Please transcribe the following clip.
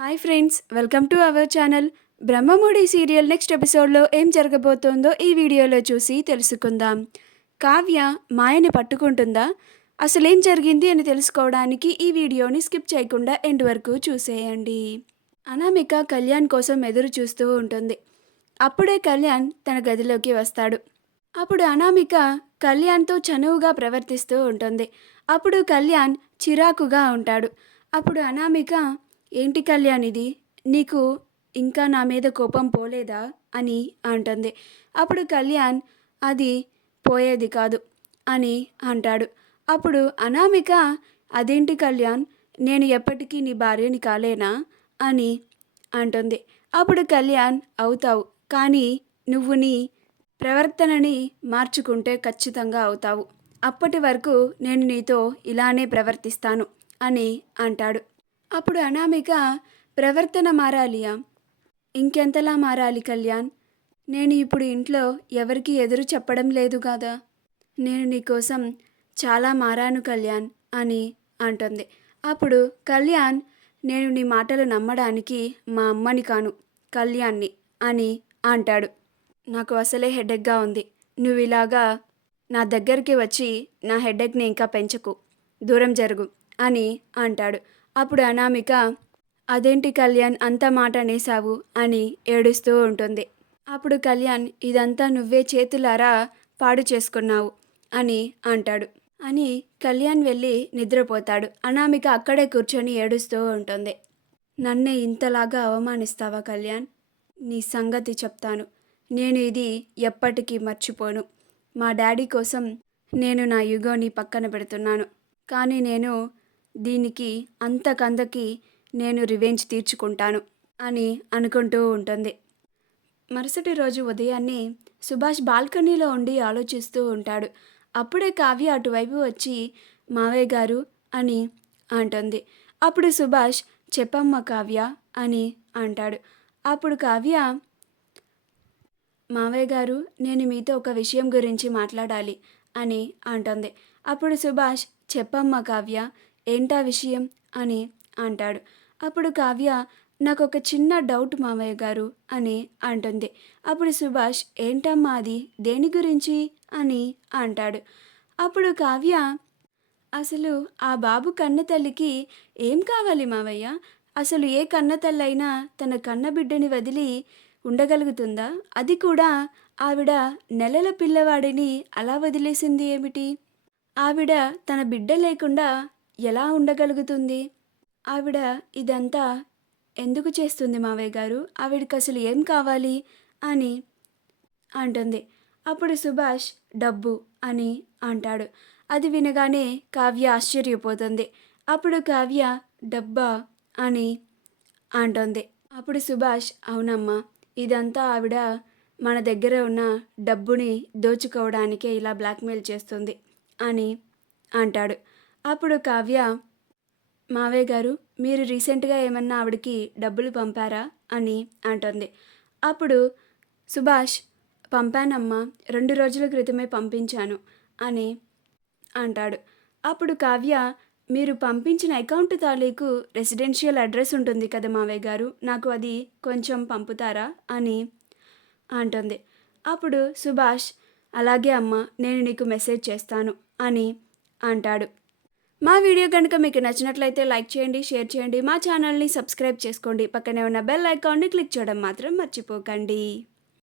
Hi friends, welcome to our channel. Brahmamudi serial next ఎపిసోడ్లో ఏం జరగబోతోందో ఈ వీడియోలో చూసి తెలుసుకుందాం. కావ్య మాయని పట్టుకుంటుందా? అసలేం జరిగింది అని తెలుసుకోవడానికి ఈ వీడియోని స్కిప్ చేయకుండా ఎండ్ వరకు చూసేయండి. అనామిక కళ్యాణ్ కోసం ఎదురు చూస్తూ ఉంటుంది. అప్పుడే కళ్యాణ్ తన గదిలోకి వస్తాడు. అప్పుడు అనామిక కళ్యాణ్తో చనువుగా ప్రవర్తిస్తూ ఉంటుంది. అప్పుడు కళ్యాణ్ చిరాకుగా ఉంటాడు. అప్పుడు అనామిక, ఏంటి కళ్యాణ్ ఇది, నీకు ఇంకా నా మీద కోపం పోలేదా అని అంటుంది. అప్పుడు కళ్యాణ్, అది పోయేది కాదు అని అంటాడు. అప్పుడు అనామిక, అదేంటి కళ్యాణ్, నేను ఎప్పటికీ నీ భార్యని కాలేనా అని అంటుంది. అప్పుడు కళ్యాణ్, అవుతావు, కానీ నువ్వు నీ ప్రవర్తనని మార్చుకుంటే ఖచ్చితంగా అవుతావు. అప్పటి వరకు నేను నీతో ఇలానే ప్రవర్తిస్తాను అని అంటాడు. అప్పుడు అనామిక, ప్రవర్తన మారాలియా? ఇంకెంతలా మారాలి కళ్యాణ్? నేను ఇప్పుడు ఇంట్లో ఎవరికి ఎదురు చెప్పడం లేదు కదా. నేను నీకోసం చాలా మారాను కళ్యాణ్ అని అంటుంది. అప్పుడు కళ్యాణ్, నేను నీ మాటలు నమ్మడానికి మా అమ్మని కాను, కళ్యాణ్ని అని అంటాడు. నాకు అసలే హెడేక్గా ఉంది. నువ్వు ఇలాగా నా దగ్గరికి వచ్చి నా హెడేక్ని ఇంకా పెంచకు, దూరం జరుగు అని అంటాడు. అప్పుడు అనామిక, అదేంటి కళ్యాణ్ అంత మాట అనేసావు అని ఏడుస్తూ ఉంటుంది. అప్పుడు కళ్యాణ్, ఇదంతా నువ్వే చేతులారా పాడు చేసుకున్నావు అని అంటాడు. అని కళ్యాణ్ వెళ్ళి నిద్రపోతాడు. అనామిక అక్కడే కూర్చొని ఏడుస్తూ ఉంటుంది. నన్నే ఇంతలాగా అవమానిస్తావా కళ్యాణ్? నీ సంగతి చెప్తాను. నేను ఇది ఎప్పటికీ మర్చిపోను. మా డాడీ కోసం నేను నా యుగోని పక్కన పెడుతున్నాను, కానీ నేను దీనికి అంతకందకి నేను రివెంజ్ తీర్చుకుంటాను అని అనుకుంటూ ఉంటుంది. మరుసటి రోజు ఉదయాన్నే సుభాష్ బాల్కనీలో ఉండి ఆలోచిస్తూ ఉంటాడు. అప్పుడే కావ్య అటువైపు వచ్చి, మావయ్య గారు అని అంటుంది. అప్పుడు సుభాష్, చెప్పమ్మ కావ్య అని అంటాడు. అప్పుడు కావ్య, మావయ్య గారు, నేను మీతో ఒక విషయం గురించి మాట్లాడాలి అని అంటుంది. అప్పుడు సుభాష్, చెప్పమ్మా కావ్య, ఏంటా విషయం అని అంటాడు. అప్పుడు కావ్య, నాకు ఒక చిన్న డౌట్ మావయ్య గారు అని అంటుంది. అప్పుడు సుభాష్, ఏంటమ్మా అది, దేని గురించి అని అంటాడు. అప్పుడు కావ్య, అసలు ఆ బాబు కన్న తల్లికి ఏం కావాలి మావయ్య? అసలు ఏ కన్న తల్లైనా తన కన్న బిడ్డని వదిలి ఉండగలుగుతుందా? అది కూడా ఆవిడ నెలల పిల్లవాడిని అలా వదిలేసింది ఏమిటి? ఆవిడ తన బిడ్డ లేకుండా ఎలా ఉండగలుగుతుంది? ఆవిడ ఇదంతా ఎందుకు చేస్తుంది మావయ్య గారు? ఆవిడకి అసలు ఏం కావాలి అని అంటుంది. అప్పుడు సుభాష్, డబ్బు అని అంటాడు. అది వినగానే కావ్య ఆశ్చర్యపోతుంది. అప్పుడు కావ్య, డబ్బా అని అంటుంది. అప్పుడు సుభాష్, అవునమ్మా, ఇదంతా ఆవిడ మన దగ్గర ఉన్న డబ్బుని దోచుకోవడానికే ఇలా బ్లాక్మెయిల్ చేస్తుంది అని అంటాడు. అప్పుడు కావ్య, మావయ్య గారు, మీరు రీసెంట్గా ఏమన్నా ఆవిడకి డబ్బులు పంపారా అని అంటుంది. అప్పుడు సుభాష్, పంపానమ్మా, 2 రోజుల క్రితమే పంపించాను అని అంటాడు. అప్పుడు కావ్య, మీరు పంపించిన అకౌంట్ తాలూకు రెసిడెన్షియల్ అడ్రస్ ఉంటుంది కదా మావయ్య గారు, నాకు అది కొంచెం పంపుతారా అని అంటుంది. అప్పుడు సుభాష్, అలాగే అమ్మ, నేను నీకు మెసేజ్ చేస్తాను అని అంటాడు. మా వీడియో కనుక మీకు నచ్చినట్లయితే లైక్ చేయండి, షేర్ చేయండి, మా ఛానల్ని సబ్స్క్రైబ్ చేసుకోండి. పక్కనే ఉన్న బెల్ ఐకాన్ని క్లిక్ చేయడం మాత్రం మర్చిపోకండి.